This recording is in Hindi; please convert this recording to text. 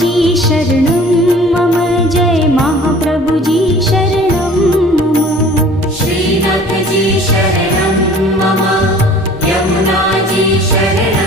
स्वामीजी शरणं मम, जय महाप्रभुजी शरणं मम। श्रीनाथजी शरणं मम, यमुनाजी शरणं